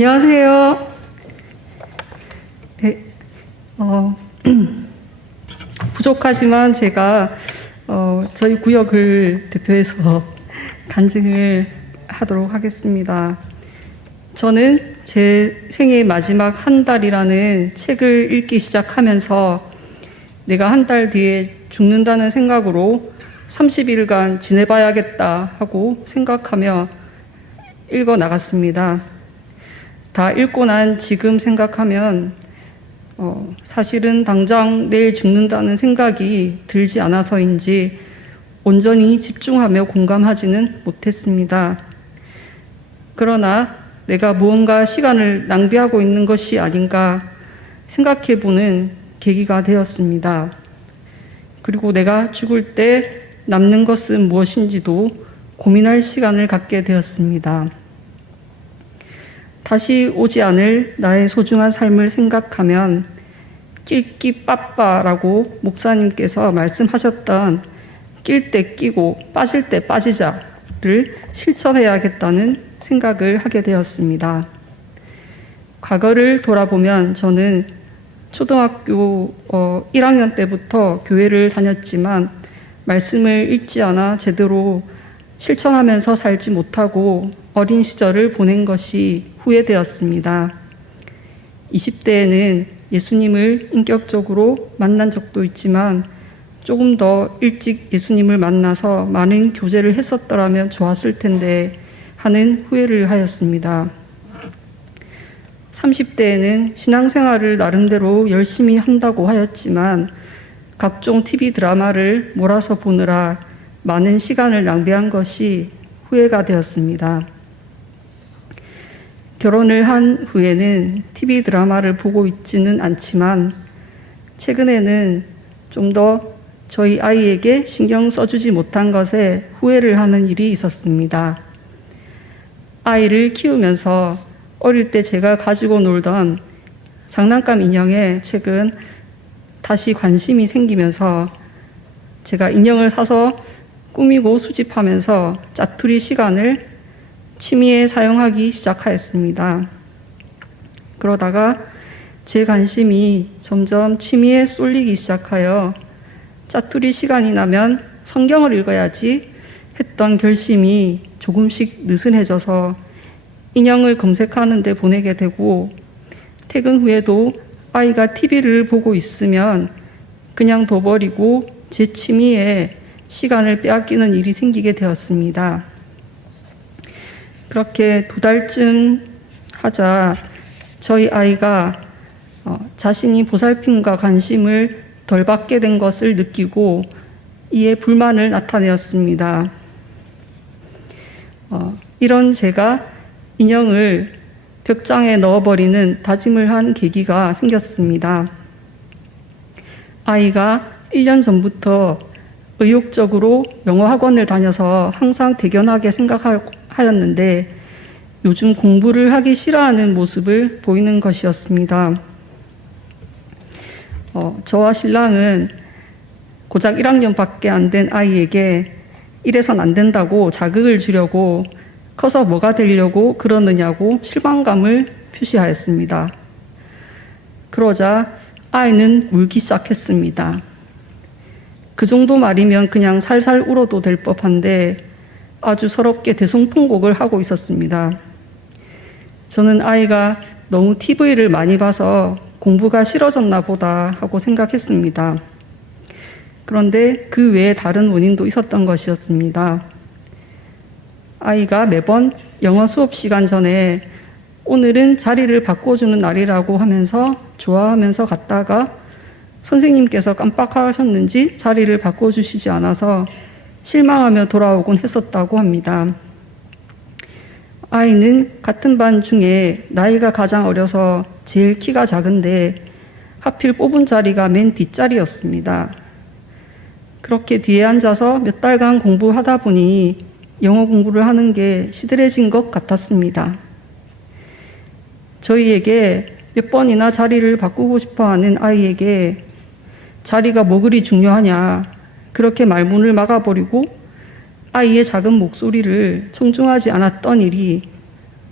안녕하세요. 네, 부족하지만 제가 저희 구역을 대표해서 간증을 하도록 하겠습니다. 저는 제 생애 마지막 한 달이라는 책을 읽기 시작하면서 내가 한 달 뒤에 죽는다는 생각으로 30일간 지내봐야겠다 하고 생각하며 읽어 나갔습니다. 다 읽고 난 지금 생각하면 사실은 당장 내일 죽는다는 생각이 들지 않아서인지 온전히 집중하며 공감하지는 못했습니다. 그러나 내가 무언가 시간을 낭비하고 있는 것이 아닌가 생각해보는 계기가 되었습니다. 그리고 내가 죽을 때 남는 것은 무엇인지도 고민할 시간을 갖게 되었습니다. 다시 오지 않을 나의 소중한 삶을 생각하면 낄끼빠빠라고 목사님께서 말씀하셨던 낄 때 끼고 빠질 때 빠지자를 실천해야겠다는 생각을 하게 되었습니다. 과거를 돌아보면 저는 초등학교 1학년 때부터 교회를 다녔지만 말씀을 읽지 않아 제대로 실천하면서 살지 못하고 어린 시절을 보낸 것이 후회되었습니다. 20대에는 예수님을 인격적으로 만난 적도 있지만 조금 더 일찍 예수님을 만나서 많은 교제를 했었더라면 좋았을 텐데 하는 후회를 하였습니다. 30대에는 신앙생활을 나름대로 열심히 한다고 하였지만 각종 TV 드라마를 몰아서 보느라 많은 시간을 낭비한 것이 후회가 되었습니다. 결혼을 한 후에는 TV 드라마를 보고 있지는 않지만 최근에는 좀 더 저희 아이에게 신경 써주지 못한 것에 후회를 하는 일이 있었습니다. 아이를 키우면서 어릴 때 제가 가지고 놀던 장난감 인형에 최근 다시 관심이 생기면서 제가 인형을 사서 꾸미고 수집하면서 짜투리 시간을 취미에 사용하기 시작하였습니다. 그러다가 제 관심이 점점 취미에 쏠리기 시작하여 짜투리 시간이 나면 성경을 읽어야지 했던 결심이 조금씩 느슨해져서 인형을 검색하는 데 보내게 되고 퇴근 후에도 아이가 TV를 보고 있으면 그냥 둬버리고 제 취미에 시간을 빼앗기는 일이 생기게 되었습니다. 그렇게 2달쯤 하자 저희 아이가 자신이 보살핌과 관심을 덜 받게 된 것을 느끼고 이에 불만을 나타내었습니다. 이런 제가 인형을 벽장에 넣어버리는 다짐을 한 계기가 생겼습니다. 아이가 1년 전부터 의욕적으로 영어 학원을 다녀서 항상 대견하게 생각하였는데 요즘 공부를 하기 싫어하는 모습을 보이는 것이었습니다. 저와 신랑은 고작 1학년밖에 안 된 아이에게 이래선 안 된다고 자극을 주려고 커서 뭐가 되려고 그러느냐고 실망감을 표시하였습니다. 그러자 아이는 울기 시작했습니다. 그 정도 말이면 그냥 살살 울어도 될 법한데 아주 서럽게 대성통곡을 하고 있었습니다. 저는 아이가 너무 TV를 많이 봐서 공부가 싫어졌나 보다 하고 생각했습니다. 그런데 그 외에 다른 원인도 있었던 것이었습니다. 아이가 매번 영어 수업 시간 전에 오늘은 자리를 바꿔주는 날이라고 하면서 좋아하면서 갔다가 선생님께서 깜빡하셨는지 자리를 바꿔주시지 않아서 실망하며 돌아오곤 했었다고 합니다. 아이는 같은 반 중에 나이가 가장 어려서 제일 키가 작은데 하필 뽑은 자리가 맨 뒷자리였습니다. 그렇게 뒤에 앉아서 몇 달간 공부하다 보니 영어 공부를 하는 게 시들해진 것 같았습니다. 저희에게 몇 번이나 자리를 바꾸고 싶어하는 아이에게 자리가 뭐 그리 중요하냐 그렇게 말문을 막아버리고 아이의 작은 목소리를 청중하지 않았던 일이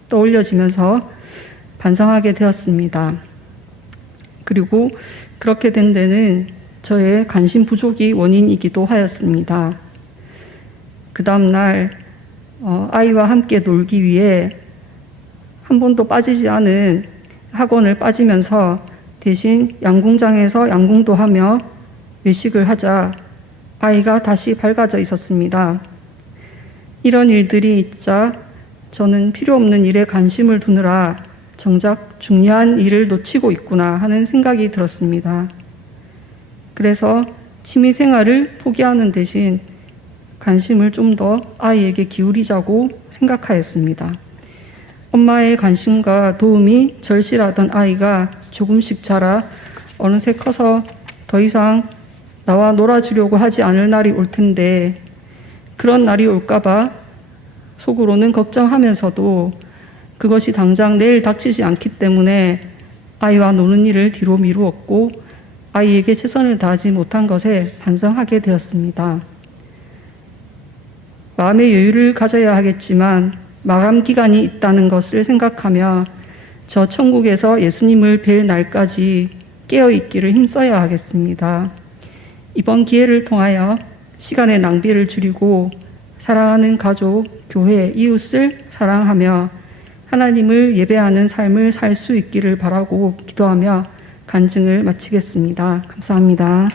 떠올려지면서 반성하게 되었습니다. 그리고 그렇게 된 데는 저의 관심 부족이 원인이기도 하였습니다. 그 다음 날 아이와 함께 놀기 위해 한 번도 빠지지 않은 학원을 빠지면서 대신 양궁장에서 양궁도 하며 외식을 하자 아이가 다시 밝아져 있었습니다. 이런 일들이 있자 저는 필요 없는 일에 관심을 두느라 정작 중요한 일을 놓치고 있구나 하는 생각이 들었습니다. 그래서 취미생활을 포기하는 대신 관심을 좀 더 아이에게 기울이자고 생각하였습니다. 엄마의 관심과 도움이 절실하던 아이가 조금씩 자라 어느새 커서 더 이상 나와 놀아주려고 하지 않을 날이 올 텐데 그런 날이 올까봐 속으로는 걱정하면서도 그것이 당장 내일 닥치지 않기 때문에 아이와 노는 일을 뒤로 미루었고 아이에게 최선을 다하지 못한 것에 반성하게 되었습니다. 마음의 여유를 가져야 하겠지만 마감 기간이 있다는 것을 생각하며 저 천국에서 예수님을 뵐 날까지 깨어있기를 힘써야 하겠습니다. 이번 기회를 통하여 시간의 낭비를 줄이고 사랑하는 가족, 교회, 이웃을 사랑하며 하나님을 예배하는 삶을 살 수 있기를 바라고 기도하며 간증을 마치겠습니다. 감사합니다.